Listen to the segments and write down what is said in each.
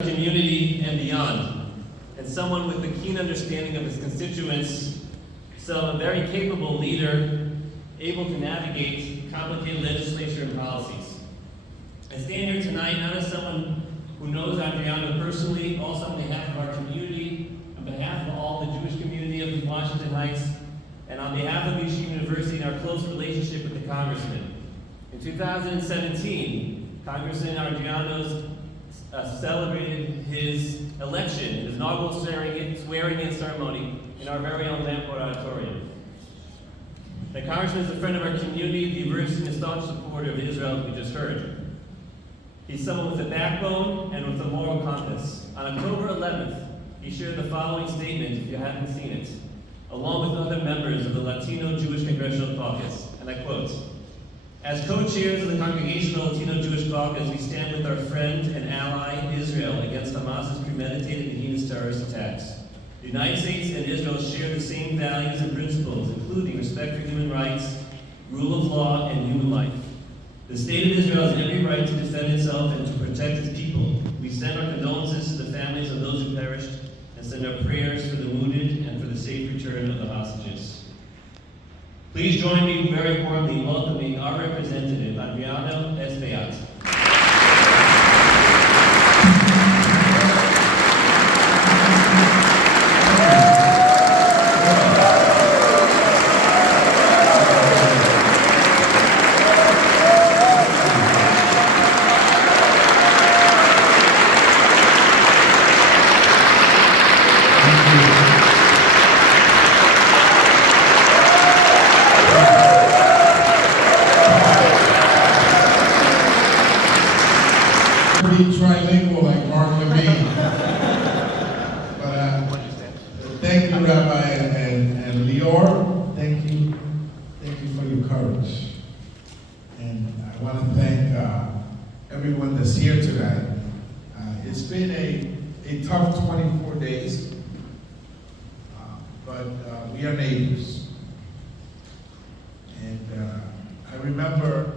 community and beyond, and someone with a keen understanding of his constituents, so a very capable leader, able to navigate complicated legislature and policies. I stand here tonight not as someone who knows Adriano personally, also on behalf of our community, on behalf of all the Jewish community of Washington Heights, and on behalf of Yeshiva University and our close relationship with the Congressman. In 2017, Congressman Adriano celebrated his election, his inaugural swearing-in ceremony in our very own Lamport Auditorium. The Congressman is a friend of our community, diverse and a staunch supporter of Israel, as we just heard. He's someone with a backbone and with a moral compass. On October 11th, he shared the following statement, if you haven't seen it, along with other members of the Latino Jewish Congressional Caucus, and I quote, "As co-chairs of the Congregational Latino Jewish Caucus, we stand with our friend and ally, Israel, against Hamas's premeditated and heinous terrorist attacks. The United States and Israel share the same values and principles, including respect for human rights, rule of law, and human life. The state of Israel has every right to defend itself and to protect its people. We send our condolences to the families of those who perished and send our prayers for the wounded and for the safe return of the hostages." Please join me very warmly in welcoming our representative, Adriano Espaillat. Trilingual like Mark Levine. But thank you, Rabbi and Lior. Thank you for your courage. And I want to thank everyone that's here tonight. It's been a tough 24 days, but we are neighbors. And I remember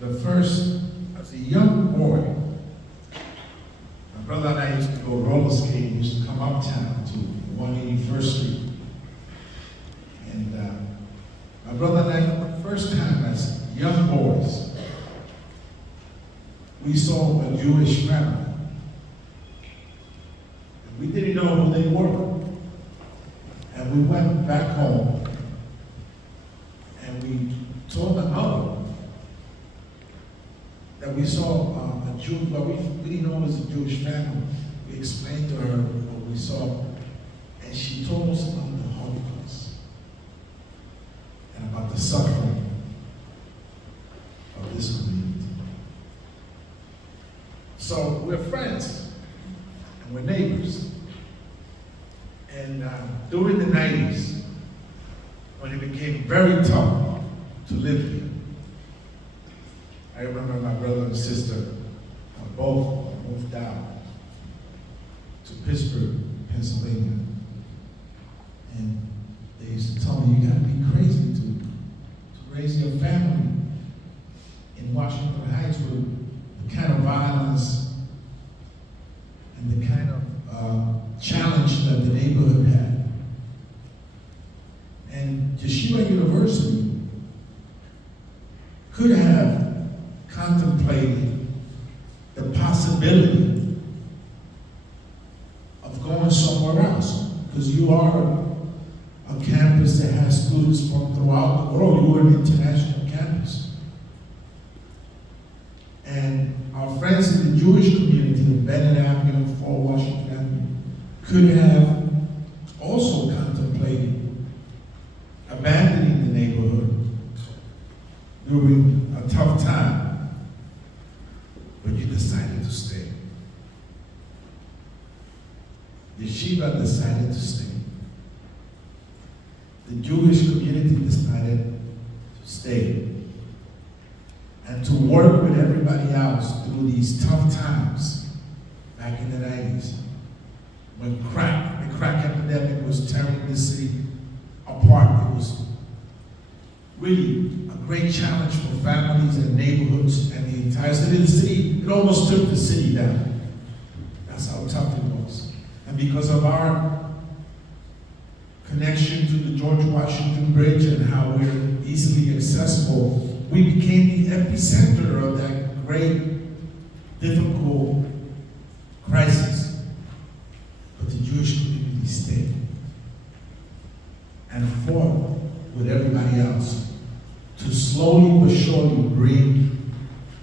the first. As a young boy, my brother and I used to go roller skating. We used to come uptown to 181st Street. And my brother and I, for the first time as young boys, we saw a Jewish family. And we didn't know who they were. And we went back home and we told the mother that we saw a Jew, but we didn't know it was a Jewish family. We explained to her what we saw, and she told us about the Holocaust and about the suffering of this community. So we're friends, and we're neighbors. And during the 90s, when it became very tough to live here, I remember my brother and sister both moved down to Pittsburgh, Pennsylvania. And they used to tell me, you gotta be crazy to raise your family in Washington Heights with the kind of violence and the kind of challenge that the neighborhood had. And Yeshiva University could have contemplating the possibility of going somewhere else, because you are a campus that has students from throughout the world. You are an international campus. And our friends in the Jewish community of Bennett Avenue and Fort Washington Avenue could have also contemplated abandoning the neighborhood during a tough time. But you decided to stay. Yeshiva decided to stay. The Jewish community decided to stay. And to work with everybody else through these tough times back in the 90s. When the crack epidemic was tearing the city apart. It was really a great challenge for families and neighborhoods and the entire city. It almost took the city down. And because of our connection to the George Washington Bridge and how we're easily accessible, we became the epicenter of that great, difficult crisis. But the Jewish community stayed and fought with everybody else to slowly but surely bring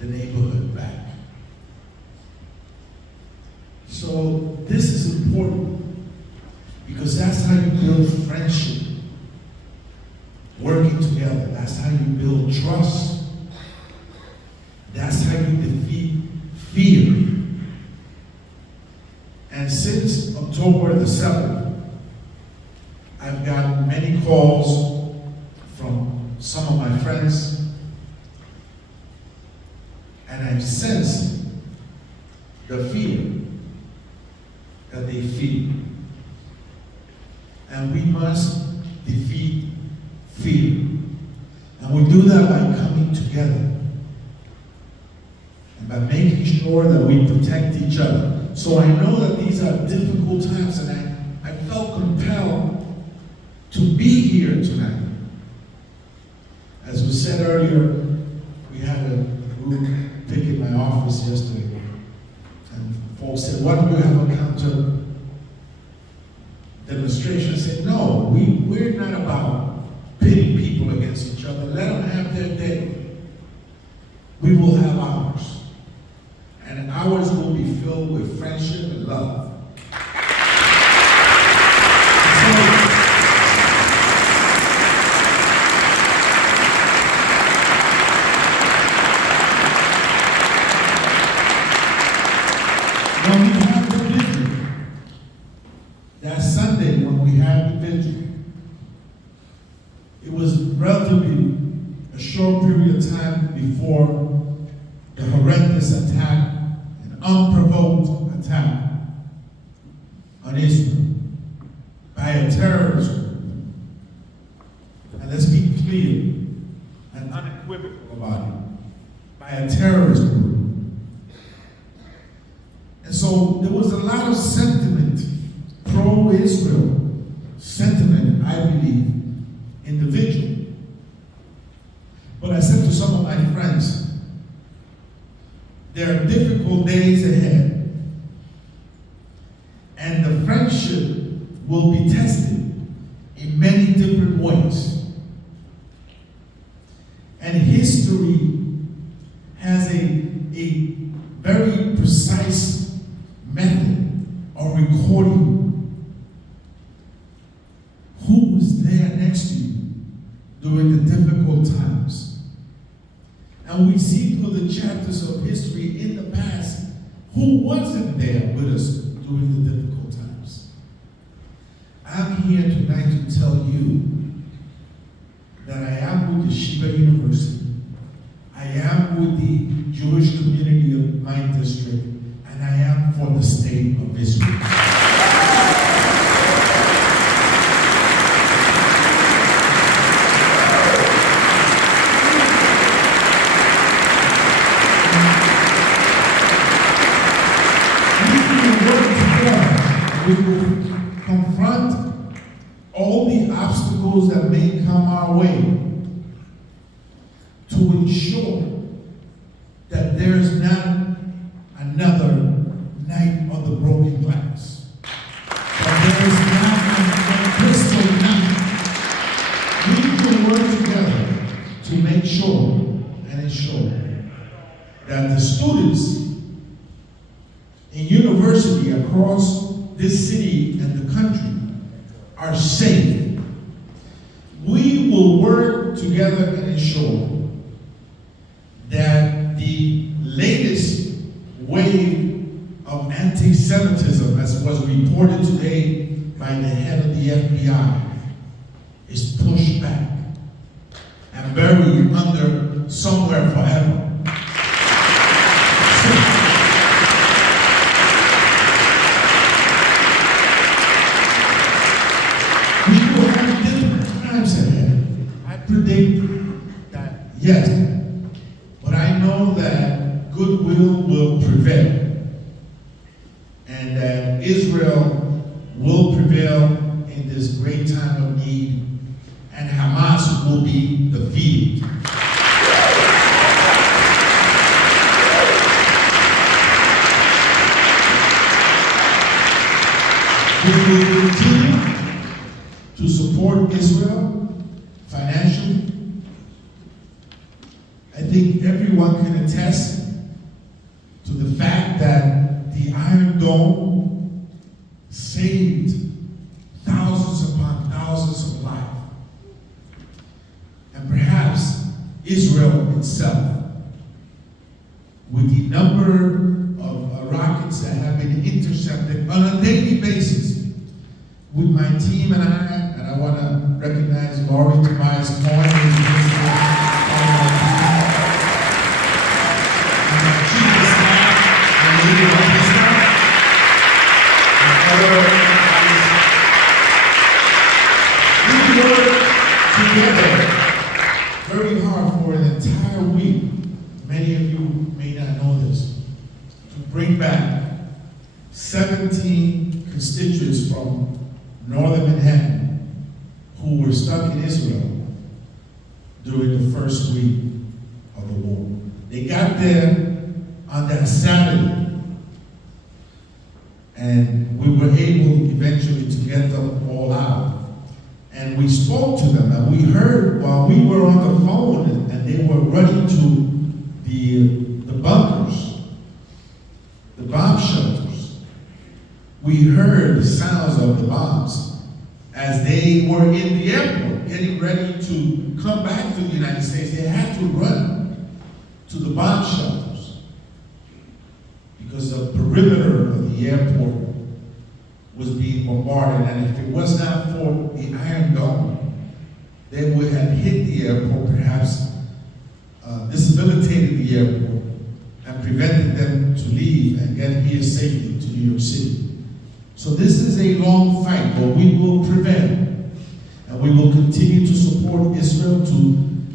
the neighborhood back. So this is important because that's how you build friendship, working together. That's how you build trust. That's how you defeat fear. And since October the 7th, I've got many calls from some of my friends, and I've sensed the fear that they feel. And we must defeat fear. And we do that by coming together and by making sure that we protect each other. So I know that these are difficult times, and I felt compelled to be here tonight. As we said earlier, we had a group picket my office yesterday, and folks said, "What do you have a counter demonstration?" I said, "No, we're not about pitting people against each other. Let them have their day. We will have ours. And ours will be filled with friendship and love." When we had the vigil, that Sunday when we had the vigil, it was relatively a short period of time before the horrendous attack, an unprovoked attack on Israel by a terrorist group. And let's be clear and unequivocal about it. By a terrorist group. And so there was a lot of sentiment, pro-Israel sentiment, I believe, in the vigil. But I said to some of my friends, there are difficult days ahead, and the friendship will be tested in many different ways. And history has a very precise method of recording who was there next to you during the difficult times. And we see through the chapters of history in the past who wasn't there with us during the difficult times. I'm here tonight to tell you that I am with Yeshiva University. I am with the Jewish community of my district, and I am for the state of Israel. We will confront all the obstacles that may come our way to ensure that there's not another night of the broken glass. That there is not a crystal night. We will work together to make sure and ensure that the students in university across this city and the country are safe. We will work together and ensure that the latest wave of anti-Semitism, as was reported today by the head of the FBI, is pushed back and buried under somewhere forever. We will have different times ahead. I predict that, yes, but I know that goodwill will prevail, and that Israel will prevail in this great time of need, and Hamas will be defeated. We will continue to support Israel financially. I think everyone can attest to the fact that the Iron Dome saved thousands upon thousands of lives. And perhaps Israel itself, with the number of rockets that have been intercepted on a daily basis, with my team and I want to recognize Laurie Tobias Cohen, and my chief of staff, and Lady Bautista, and other we worked together very hard for an entire week. Many of you may not know this, to bring back 17 constituents from northern Manhattan who were stuck in Israel during the first week of the war. They got there on that Saturday, and we were able eventually to get them all out. And we spoke to them, and we heard while we were on the phone, and they were running to the bunkers, the bomb shelters. We heard the sounds of the bombs as they were in the airport, getting ready to come back to the United States. They had to run to the bomb shelters because the perimeter of the airport was being bombarded, and if it was not for the Iron Dome, they would have hit the airport, perhaps disabilitated the airport, and prevented them to leave and get here safely to New York City. So this is a long fight, but we will prevail, and we will continue to support Israel to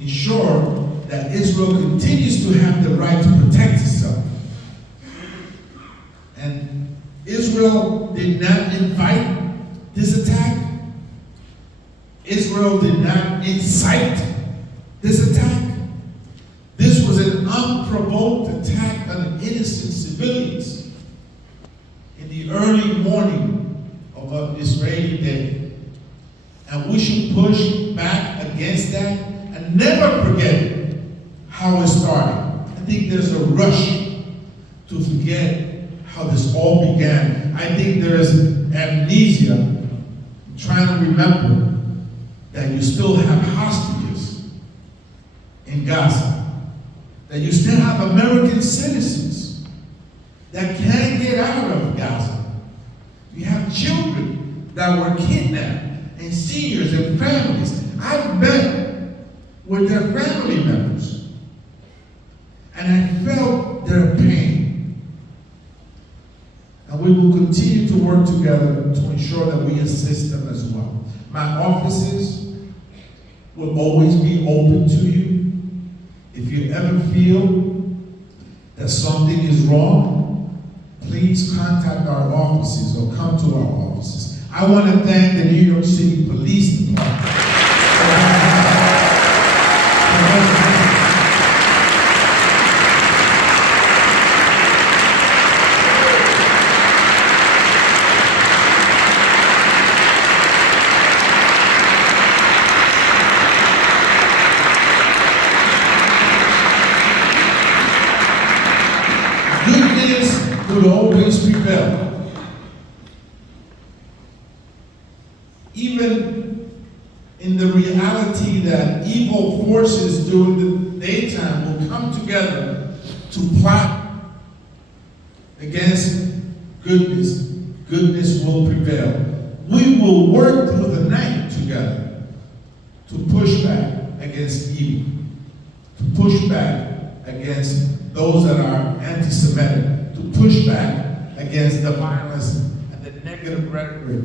ensure that Israel continues to have the right to protect itself. And Israel did not invite this attack. Israel did not incite this attack. This was an unprovoked attack on innocent civilians in the early morning of an Israeli day. And we should push back against that and never forget how it started. I think there's a rush to forget how this all began. I think there is amnesia, trying to remember that you still have hostages in Gaza, that you still have American citizens that can't get out of Gaza. You have children that were kidnapped, and seniors and families. I've met with their family members, and I felt their pain. And we will continue to work together to ensure that we assist them as well. My offices will always be open to you. If you ever feel that something is wrong, please contact our offices or come to our offices. I want to thank the New York City Police Department. Goodness would always prevail. Even in the reality that evil forces during the daytime will come together to plot against goodness, goodness will prevail. We will work through the night together to push back against evil, to push back against those that are anti-Semitic, to push back against the violence and the negative rhetoric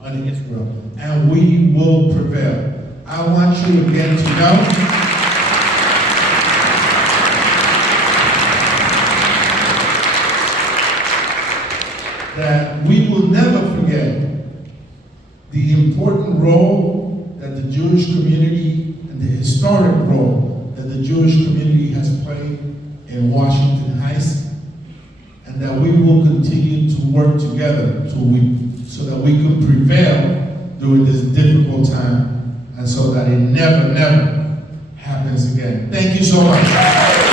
on Israel, and we will prevail. I want you again to know that we will never forget the important role that the Jewish community and the historic role that the Jewish community has played in Washington Heights, and that we will continue to work together so that we can prevail during this difficult time, and so that it never, never happens again. Thank you so much.